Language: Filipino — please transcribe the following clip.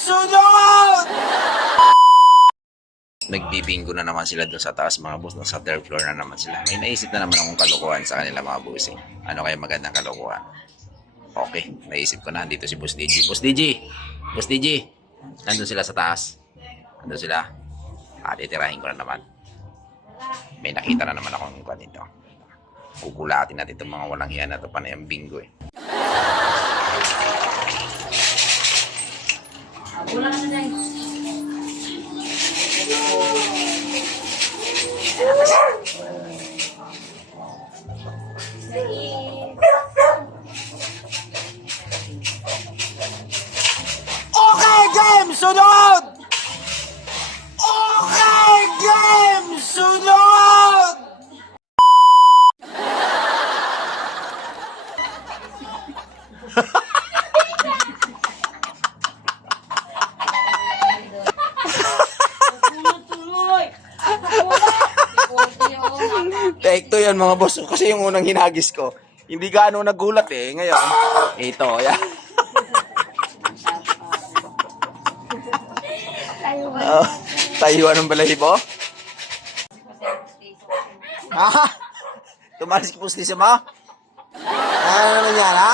Sunod! Nagbibingo na naman sila doon sa taas mga boss. Sa third floor na naman sila. May naisip na naman akong kalokohan sa kanila mga bossing. Ano kaya magandang kalokohan? Okay, naisip ko na. Dito si Boss DJ. Boss DJ! Boss DJ! Nandun sila sa taas. Nandun sila. Titirahin ko na naman. May nakita na naman akong kwan dito. Kukulatin natin itong mga walang hiyan na ito. Panay ang bingo eh. Wala na dyan. Okay, game! Sunod! Okay, game! Sunod! Tuloy! Take to yan mga boss. Kasi yung unang hinagis ko, hindi gaano nagulat eh. Ngayon, ito. Yan. Tayuan ng balahibo? Ha? Tumalis ka pusti mo? Ano naman yan ha?